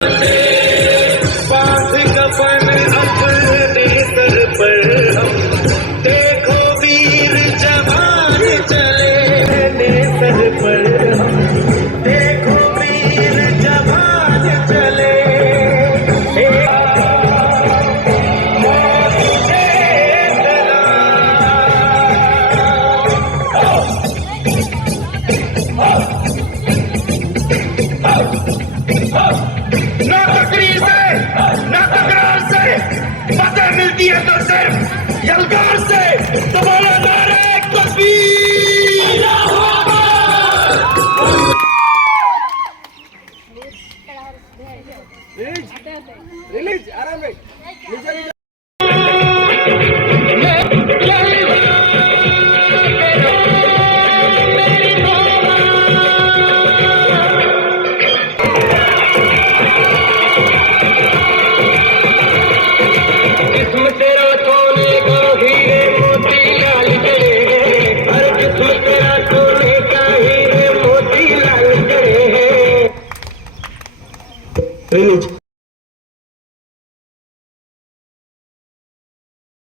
बांध कफन अपने सर पर हम, देखो वीर जवान चले सर पर हम, देखो वीर जवान चले। मौत चेतना ना तकरीर से ना तकरार से फतेह मिलती है तो सिर्फ यलगार से। तो बोलो नारे तकबीर। रिलीज आराम में रिलीज